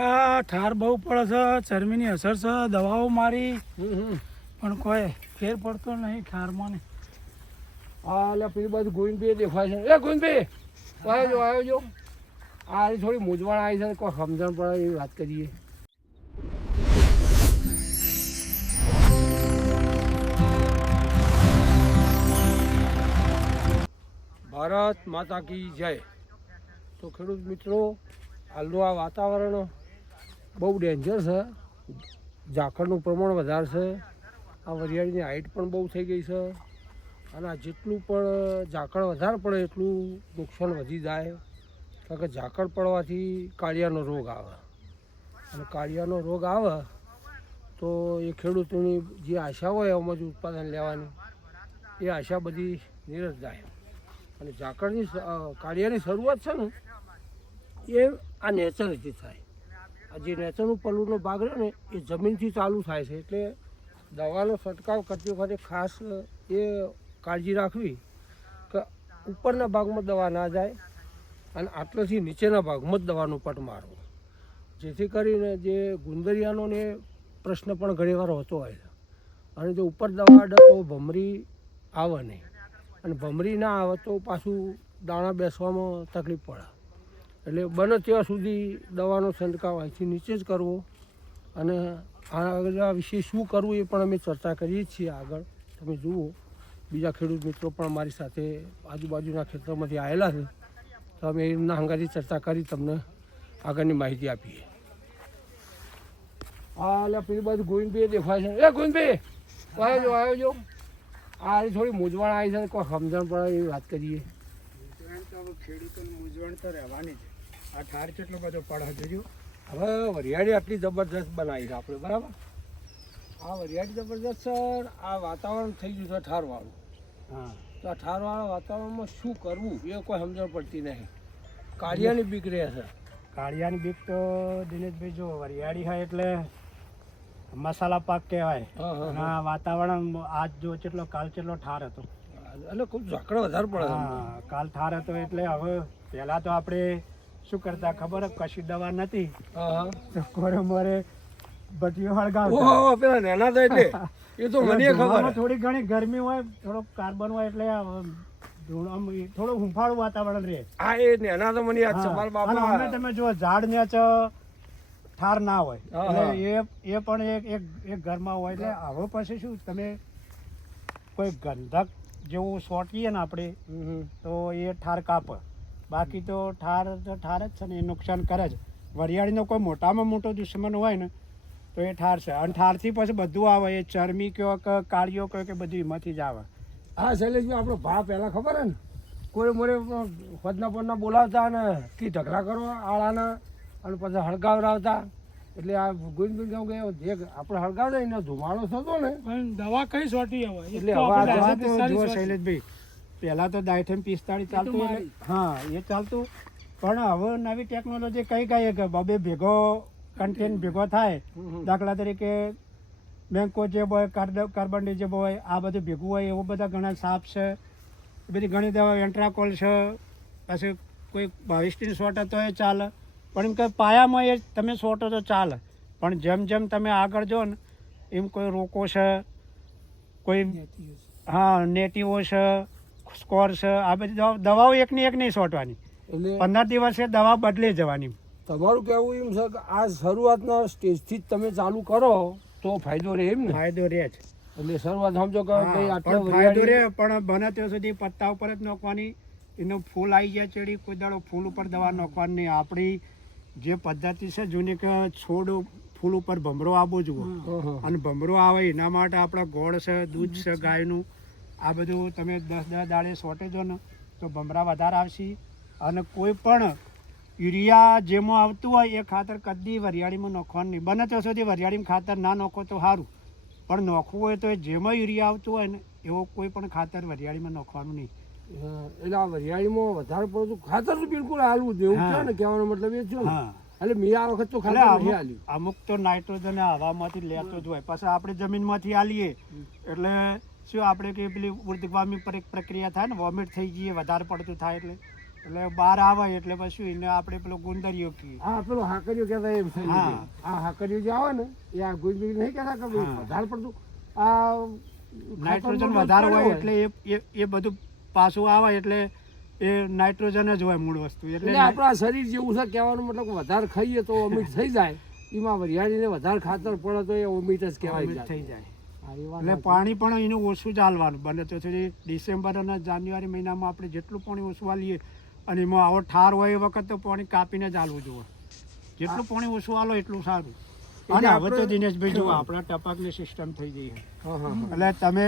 આ ઠાર બહુ પડે છે ચરમીની અસર છે દવાઓ મારી. પણ કોઈ ફેર પડતો નહીં ઠારમાં ને. હા એટલે પેલી બાજુ ગોવિંદભાઈ દેખાય છે. એ ગોવિંદભાઈ આવ્યો જો આવ્યો જો. આ થોડી મૂંઝવણ આવી છે કોઈ સમજણ પડે એવી વાત કરીએ. ભારત માતા કી જય. તો ખેડૂત મિત્રો, હાલનું આ વાતાવરણ બહુ ડેન્જર છે. ઝાકળનું પ્રમાણ વધારે છે આ વરિયાળીની હાઈટ પણ બહુ થઈ ગઈ છે. અને આ જેટલું પણ ઝાકળ વધારે પડે એટલું નુકસાન વધી જાય. કારણ કે ઝાકળ પડવાથી કાળિયાનો રોગ આવે. અને કાળિયાનો રોગ આવે તો એ ખેડૂતોની જે આશા હોય એમાં ઉત્પાદન લેવાની. એ આશા બધી નિરસ જાય. અને ઝાકળની કાળિયાની શરૂઆત છે ને એ આ નેચરથી થાય. આ જે નેચરનું પલ્લુનો ભાગ રહ્યો ને, એ જમીનથી ચાલુ થાય છે. એટલે દવાનો છંટકાવ કરતી વખતે ખાસ, એ કાળજી રાખવી કે ઉપરના ભાગમાં દવા ના જાય અને આટલેથી નીચેના ભાગમાં જ દવાનો પટ મારવો જેથી કરીને જે ગુંદરિયાનો ને પ્રશ્ન પણ ઘણીવાર હોતો હોય છે. અને જો ઉપર દવા તો ભમરી આવે નહીં. અને ભમરી ના આવે તો પાછું દાણા બેસવામાં તકલીફ પડે. એટલે બને ત્યાં સુધી દવાનો છંટકાવ અહીંથી નીચે જ કરવો. અને આ વિશે શું કરવું એ પણ અમે ચર્ચા કરીએ છીએ આગળ. તમે જુઓ, બીજા ખેડૂત મિત્રો પણ મારી સાથે આજુબાજુના ખેતરોમાંથી આવેલા છે. તો અમે એમના હંગાથી ચર્ચા કરી તમને આગળની માહિતી આપીએ. હા પેલી બાજુ ગોવિંદભાઈ દેખાય છે. એ ગોવિંદભાઈ આવ્યો આવ્યો જો. આ થોડી મૂંઝવણ આવી છે કોઈ સમજણ પડે એવી વાત કરીએ. મૂંઝવણ તો રહેવાની છે આ ઠાર કેટલો બધો પડે જોજો હવે વરિયાળી આટલી જબરદસ્ત બનાવી છે આપણે બરાબર? આ વરિયાળી જબરદસ્ત સર આ વાતાવરણ થઈ ગયું છે ઠારવાળું હા. તો આ ઠારવાળા વાતાવરણમાં શું કરવું એ કોઈ સમજણ પડતી નહીં. કાળિયાની બીક રહે છે. કાળિયાની બીક તો દિનેશભાઈ જો વરિયાળી હોય એટલે મસાલા પાક કહેવાય. હા અને વાતાવરણ આજ જો કેટલો કાલ કેટલો ઠાર હતો. એટલે ખૂબ ઝાકડો વધારે પડે હા કાલ ઠાર હતો એટલે હવે પહેલાં તો આપણે શું કરતા ખબર કશી દવા નથી. તો કોરે મોરે ભટીઓ હળગાવતા. ઓહો પેલા નાના હતા એટલે. એ તો મને ખબર થોડી ઘણી ગરમી હોય થોડો કાર્બન હોય એટલે થોડું હુંફાળું વાતાવરણ રહે. હા એ નાના તો મને યાદ છે. હા. બાપા અને તમે જો ઝાડ ને ઠાર ના હોય. એટલે એ એ પણ એક એક એક ઘરમાં હોય. એટલે હવે પછી શું તમે કોઈ ગંધક જેવું સોટીએ ને આપણે. તો એ ઠાર કાપે. બાકી તો ઠાર તો ઠાર જ છે ને એ નુકસાન કરે જ વરિયાળીનો કોઈ મોટામાં મોટો દુશ્મન હોય ને તો એ ઠાર છે. અને ઠારથી પછી બધું આવે એ ચરમી કયો કે કાળીઓ કયો કે બધું એમાંથી જ આવે. હા શૈલેષભાઈ આપણો ભા પહેલાં ખબર હે ને? કોઈ મોરે ફદના પદના બોલાવતા ને કી ઢગલા કરો આળાના અને પછી હળગાવડાવતા એટલે આ ગોવિંદભાઈ કહું કે જે આપણે હળગાવતા એનો ધુમાડો થતો ને પણ દવા કઈ સોટી આવે? એટલે હવે આ દવા દવા તો જુઓ શૈલેષભાઈ. પહેલા તો દાયઠમ પિસ્તાળીસ ચાલતું એટલે- હા એ ચાલતું. પણ હવે નવી ટેકનોલોજી કઈ કઈ કે બબે ભેગો કન્ટેન્ટ ભેગો થાય. દાખલા તરીકે બેંકો જે હોય કાર્બન જે હોય આ બધું ભેગું હોય એવું બધા ઘણા સાપ છે. બધી ઘણી દવા એન્ટ્રાકોલ છે. પછી કોઈ બાવીસની શોટ હતો એ ચાલે. પણ એમ કે પાયામાં એ તમે શોટો તો ચાલે. પણ જેમ જેમ તમે આગળ જો ને એમ કોઈ રોકો છે કોઈ હા નેટિવો છે. સ્કોર છે. આ બધી દવા- દવાઓ એકની એક નહીં સોટવાની. એટલે પંદર દિવસે દવા બદલી જવાની. તમારું કહેવું એમ છે કે આ શરૂઆતના સ્ટેજથી જ તમે ચાલુ કરો તો ફાયદો રહે એમ ને? ફાયદો રહે જ. એટલે શરૂઆત સમજો કે આટલા ફાયદો રહે પણ બને ત્યાં સુધી પત્તા ઉપર જ નોખવાની. એનું ફૂલ આવી જાય ચડી કોઈ દાડો ફૂલ ઉપર દવા નાખવાની નહીં. આપણી જે પદ્ધતિ છે જૂની કે છોડ ફૂલ ઉપર ભમરો આવવો જોઈએ. અને ભમરો આવે એના માટે આપણા ગોળ છે દૂધ છે ગાયનું. આ બધું તમે દસ દસ દાડે સોટે ને તો ભમરા વધારે આવશે. અને કોઈ પણ યુરિયા જેમાં આવતું હોય એ ખાતર કદી વરિયાળીમાં નાખવાનું નહીં. બને ત્યાં સુધી વરિયાળીમાં ખાતર ના નાખો તો સારું. પણ નાખવું હોય તો એ જેમાં યુરિયા આવતું હોય ને એવો કોઈ પણ ખાતર વરિયાળીમાં નાખવાનું નહીં. એટલે આ વરિયાળીમાં વધારે પડતું ખાતર તો બિલકુલ હાલવું જેવું છે ને કહેવાનો મતલબ એ છે એટલે મેં આ વખત તો ખાતર અમુક તો નાઇટ્રોજન હવામાંથી લેતો જ હોય. પછી આપણે જમીનમાંથી આલીએ. એટલે શું આપણે કે પેલી ઉર્ધગામી પર એક પ્રક્રિયા થાય ને વોમિટ થઈ જઈએ વધારે પડતું થાય એટલે. એટલે બહાર આવે એટલે પછી એને આપણે પેલો ગુંદરિયો કહીએ. હા પેલો હાકરીઓ કહેતા એમ થઈ હા. આ હાકરીઓ જે આવે ને એ આ ગુંજબી નહીં કહેતા કે વધારે પડતું. આ નાઇટ્રોજન વધારે હોય એટલે એ એ- એ બધું પાછું આવે એટલે એ નાઇટ્રોજન જ હોય મૂળ વસ્તુ. એટલે આપણા શરીર જેવું છે કહેવાનું મતલબ કે વધારે ખાઈએ તો વોમિટ થઈ જાય. એમાં વરિયાળીને વધારે ખાતર પડે તો એ વોમિટ જ કહેવાય થઈ જાય. એટલે પાણી પણ એનું ઓછું ચાલવાનું બને તો ડિસેમ્બર અને જાન્યુઆરી મહિનામાં આપણે જેટલું પાણી ઓછું આલીએ અને એમાં આવો ઠાર હોય એ વખત તો પાણી કાપીને જ આલવું જોઈએ. જેટલું પાણી ઓછું આલો એટલું સારું. અને હવે તો દિનેશભાઈ જુઓ આપણા ટપકની સિસ્ટમ થઈ ગઈ છે. હા, હા, હા. એટલે તમે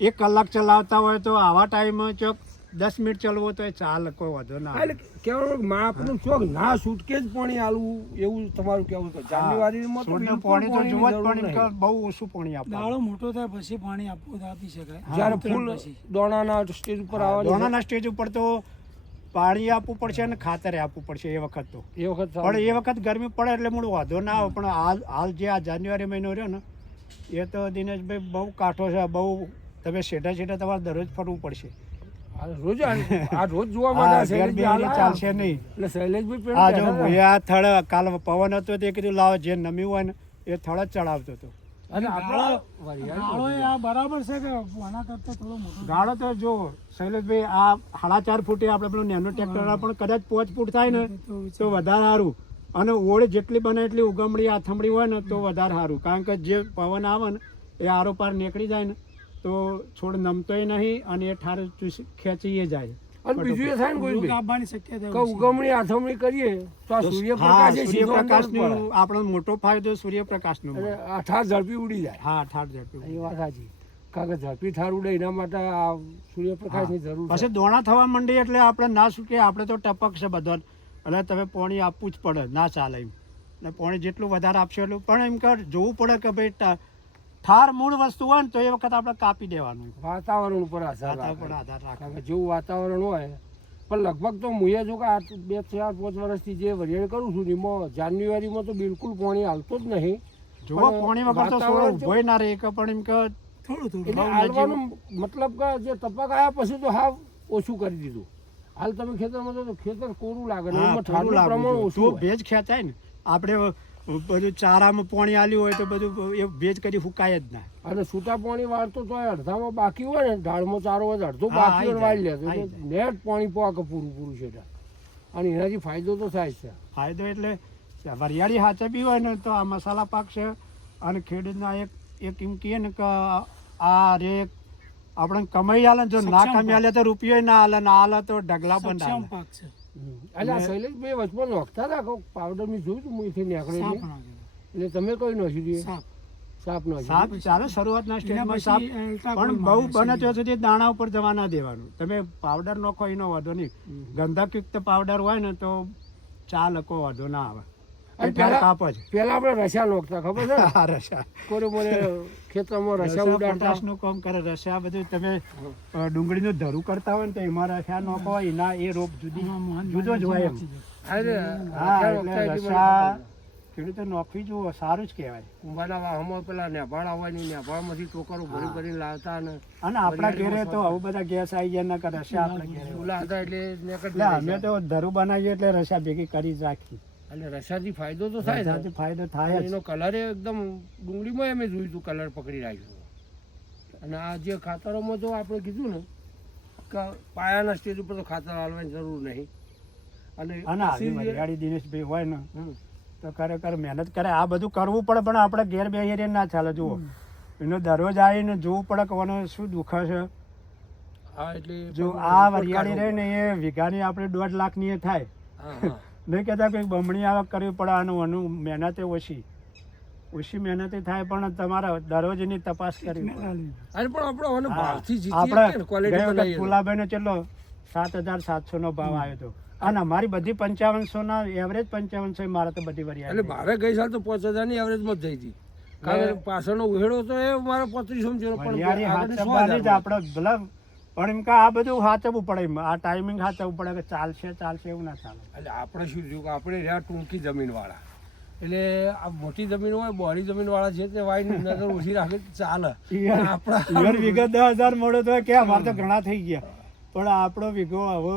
એક કલાક ચલાવતા હોય તો આવા ટાઈમે ચોક દસ મિનિટ ચલવો તો એ ચાલે કોઈ વાંધો ના કેવાનું માપનું ચોક ના છૂટકે જ પાણી આલવું એવું તમારું કેવું જાન્યુઆરી જાન્યુઆરીમાં તો પાણી તો પાણીની જ પાણી બહુ ઓછું પાણી આપવાનું. દાડો મોટો થાય પછી પાણી આપવું તો આપી શકાય. જ્યારે ફૂલ. દોણાના સ્ટેજ ઉપર આવે દોણાના સ્ટેજ ઉપર તો પાણી આપવું પડશે અને ખાતરે આપવું પડશે એ વખત તો. એ વખત પણ એ વખત ગરમી પડે એટલે મૂળ વાંધો ના આવે પણ હાલ હાલ જે આ જાન્યુઆરી મહિનો રહ્યો ને એ તો દિનેશભાઈ બહુ કાઠો છે બહુ તમે શેઠા શેઠા તમારે દરરોજ ફરવું પડશે. રોજ આ આ રોજ જોવા આ માટે શૈલેષભાઈ ચાલશે નહીં. એટલે શૈલેષભાઈ પેલું આ જો મુયા થળ કાલ પવન હતો તે કીધું લાવો જે નમ્યું હોય ને એ થળ જ ચડાવતો હતો. અને આપણો ગાળો એ આ બરાબર છે કે આના કરતા થોડો મોટો? ગાળો તો જો શૈલેષભાઈ આ સાડા ચાર ફૂટે આપણે પેલું નેનો ટ્રેક્ટર પણ કદાચ પાંચ ફૂટ થાય ને તો વધારે સારું. અને ઓળ જેટલી બને એટલી ઉગમડી આથમડી હોય ને તો વધારે સારું. કારણ કે જે પવન આવે ને એ આરો પાર નીકળી જાય ને તો છોડ નમતોય નહીં અને એ ઠાર ખેંચીએ જાય. અને બીજું એ થાય ને કોઈ કાપવાની શક્યતા ઉગમણી આથમણી કરીએ તો આ સૂર્યપ્રકાશ સૂર્યપ્રકાશનું. આપણો મોટો ફાયદો સૂર્યપ્રકાશનો નો આ ઠાર ઝડપી ઉડી જાય. હા ઠાર ઝડપી એ વાત સાચી. કારણ કે ઝડપી ઠાર ઉડે એના માટે આ સૂર્યપ્રકાશની જરૂર પછી દોણા થવા માંડી એટલે આપણે ના છૂટે આપણે તો ટપક છે બધા. એટલે તમે પાણી આપવું જ પડે ના ચાલે એમ. એટલે પાણી જેટલું વધારે આપશો એટલું. પણ એમ કર જોવું પડે કે ભાઈ ઠાર મૂળ વસ્તુ હોય ને તો એ વખત આપણે કાપી દેવાનું. વાતાવરણ ઉપર આધાર વાતાવરણ આધાર રાખે. જેવું વાતાવરણ હોય પણ લગભગ તો હું જો કે આ બે ચાર પાંચ વર્ષથી જે વરિયાળ કરું છું એમાં જાન્યુઆરીમાં તો બિલકુલ પાણી આવતો જ નહીં. જો પણ વગર તો છોડ ઉભોય ના રહે પણ એમ કે થોડું થોડું મતલબ કે જે ટપક આવ્યા પછી તો હાવ ઓછું કરી દીધું. હાલ તમે ખેતરમાં તો ખેતર કોરું લાગે ને હા, એમાં ઠારું પ્રમાણ ઓછું. ભેજ ખેંચાય ને આપણે બધું ચારામાં પાણી આલ્યું હોય તો બધું એ ભેજ કરી ફૂકાય જ ના. અને છૂટા પાણી વાળતો તો અડધામાં બાકી હોય ને ઢાળમાં ચારો હોય અડધો બાકી હોય વાળી લે નેટ પાણી પાક પૂરું પૂરું છે અને એનાથી ફાયદો તો થાય છે. ફાયદો એટલે વરિયાળી હાચબી હોય ને તો આ મસાલા પાક છે. અને ખેડૂતના એક એક એમ કહીએ ને કે આ રે આપણે કમાઈ આલે જો ના કમાઈ આલે તો રૂપિયો ના આલે ના આલે તો ઢગલા બંધ પાક છે. એટલે આ બે વચમાં નોખતા રાખો. પાવડર મેં જોયું હતું અહીંથી નીકળે એટલે તમે કઈ નોખી દઈએ સાપ. નો સાપ ચાલો શરૂઆતના સ્ટેજમાં સાપ. પણ બહુ બને છે. ત્યાં સુધી દાણા ઉપર જવા ના દેવાનું. તમે પાવડર નોખો એનો વાંધો નહીં. ગંધકયુક્ત પાવડર હોય ને તો ચા કોઈ વાંધો ના આવે. કાપ જ. પેલા આપણે રસા નોખતા ખબર છે? ને? હા, રસા કોરે બોલે ખેતરમાં રસા ઉડાડતા. નું કામ કરે રસા બધું તમે ડુંગળી ડુંગળીનું ધરું કરતા હોય ને તો એમાં રશા નોખો હોય એના એ રોપ જુદી જુદો જ હોય એમ. હા એટલે. ખેડૂતો નોખવી જુઓ સારું જ કહેવાય. કુંભારના હમણાં પેલા નેભાળ આવવાની નેભાળમાંથી ટોકરો ભરી ભરી લાવતા ને અને આપણા ઘેરે તો આવું બધા ગેસ આવી ગયા નકર રસા આપણા ઘેરે એટલે અમે તો ધરું બનાવીએ એટલે રસા ભેગી કરી જ રાખી. એટલે રસાથી ફાયદો તો થાય રસાથી ફાયદો થાય અને એનો કલર એકદમ ડુંગળીમાં અમે જોયું હતું કલર પકડી રાખ્યો. અને આ જે ખાતરોમાં જો આપણે કીધું ને કે પાયાના સ્ટેજ ઉપર તો ખાતર હાલવાની જરૂર નહીં. અને અને વરિયાળી દિનેશભાઈ હોય ને. તો ખરેખર મહેનત કરે. આ બધું કરવું પડે પણ આપણે ઘેર બેહીને ના ચાલે. જુઓ એનો દરરોજ આવીને જોવું પડે કે શું દુઃખ છે હા એટલે જો આ વરિયાળી રહે ને એ વીઘાની આપણે દોઢ લાખની એ થાય. નહીં કહેતા કંઈક બમણી આવક કરવી પડે આનું અનું મહેનતે ઓછી. ઓછી મહેનતે થાય પણ તમારા દરરોજની તપાસ કરવી પણ આપણે કે ને. ફુલાભાઈને કેટલો સાત હજાર સાતસો નો ભાવ આવ્યો હતો. અને અમારી બધી પંચાવનસો ના એવરેજ પંચાવનસો મારે તો બધી એટલે વરિયાળી મારે ગઈ સાલ તો પાંચ હજારની એવરેજમાં જ થઈ હતી. કારણ કે પાછળનો ઉહેડો તો એ મારે પત્રીસો જેનો પણ. આપણે ભલે પણ એમ કે આ બધું સાચવવું પડે એમ. આ ટાઈમિંગ સાચવવું પડે કે ચાલશે ચાલશે એવું ના ચાલે. એટલે આપણે શું થયું કે આપણે રહ્યા ટૂંકી જમીનવાળા. એટલે આ મોટી જમીન હોય બોરી જમીનવાળા છે તે વાયની નજર ઓછી રાખે ચાલે. આપણા ઈયર વિગત દસ હજાર મળે તો કે અમારે તો ઘણા થઈ ગયા. પણ આપણો વિગો હવે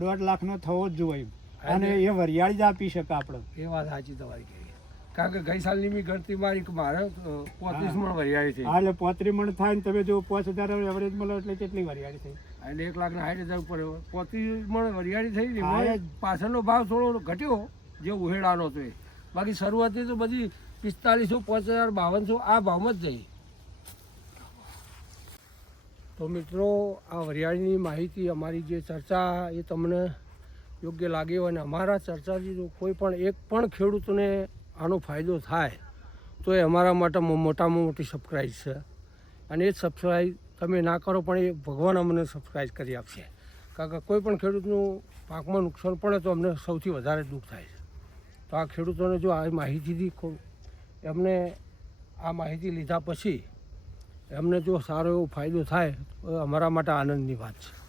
દોઢ લાખનો થવો જ જોઈએ અને એ વરિયાળી જ આપી શકે આપણે. એ વાત સાચી તમારી કારણ કે ગઈ સાલની બી ગણતરી મારી મારે પોત્રીસ મણ વરિયાળી થઈ એટલે પોત્રીસ મણ થાય ને તમે જો પાંચ હજાર એવરેજ મળે એટલે કેટલી વરિયાળી થઈ એટલે એક લાખ ને સાઠ હજાર ઉપર પોત્રીસ મણ વરિયાળી થઈ ને. પાછળનો ભાવ થોડો ઘટ્યો જે ઉહેડાનો હતો એ. બાકી શરૂઆતથી તો બધી પિસ્તાલીસો પાંચ હજાર બાવનસો આ ભાવમાં જ જઈ. તો મિત્રો આ વરિયાળીની માહિતી અમારી જે ચર્ચા એ તમને યોગ્ય લાગી હોય અને અમારા ચર્ચાથી જો કોઈ પણ એક પણ ખેડૂતને આનો ફાયદો થાય, તો એ અમારા માટે મોટામાં મોટી સબસ્ક્રાઈબ છે. અને એ સબસ્ક્રાઈબ તમે ના કરો પણ એ ભગવાન અમને સબસ્ક્રાઈબ કરી આપશે. કારણ કે કોઈ પણ ખેડૂતનું પાકમાં નુકસાન પડે તો અમને સૌથી વધારે દુઃખ થાય છે. તો આ ખેડૂતોને જો આ માહિતીથી એમને આ માહિતી લીધા પછી એમને જો સારો એવો ફાયદો થાય, તો અમારા માટે આનંદની વાત છે.